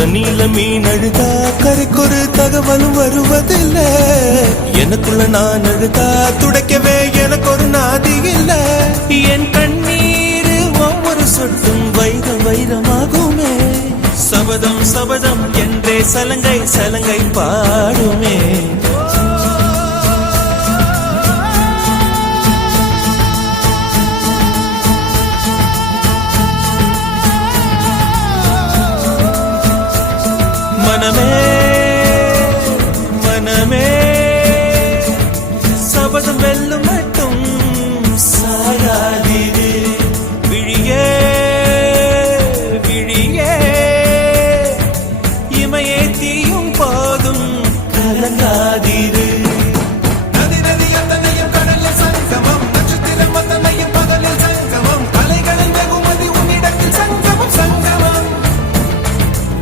தண்ணியில மீன் அழுதா கரைக்கொரு தகவலும் வருவதில்லை. எனக்குள்ள நான் அழுதா துடைக்கவே எனக்கு ஒரு நாதி இல்ல. என் கண்ணீர் ஒவ்வொரு சொட்டும் வைரம் வைரமாகுமே. சபதம் சபதம் என்றே சலங்கை சலங்கை பாடுமே. மனமே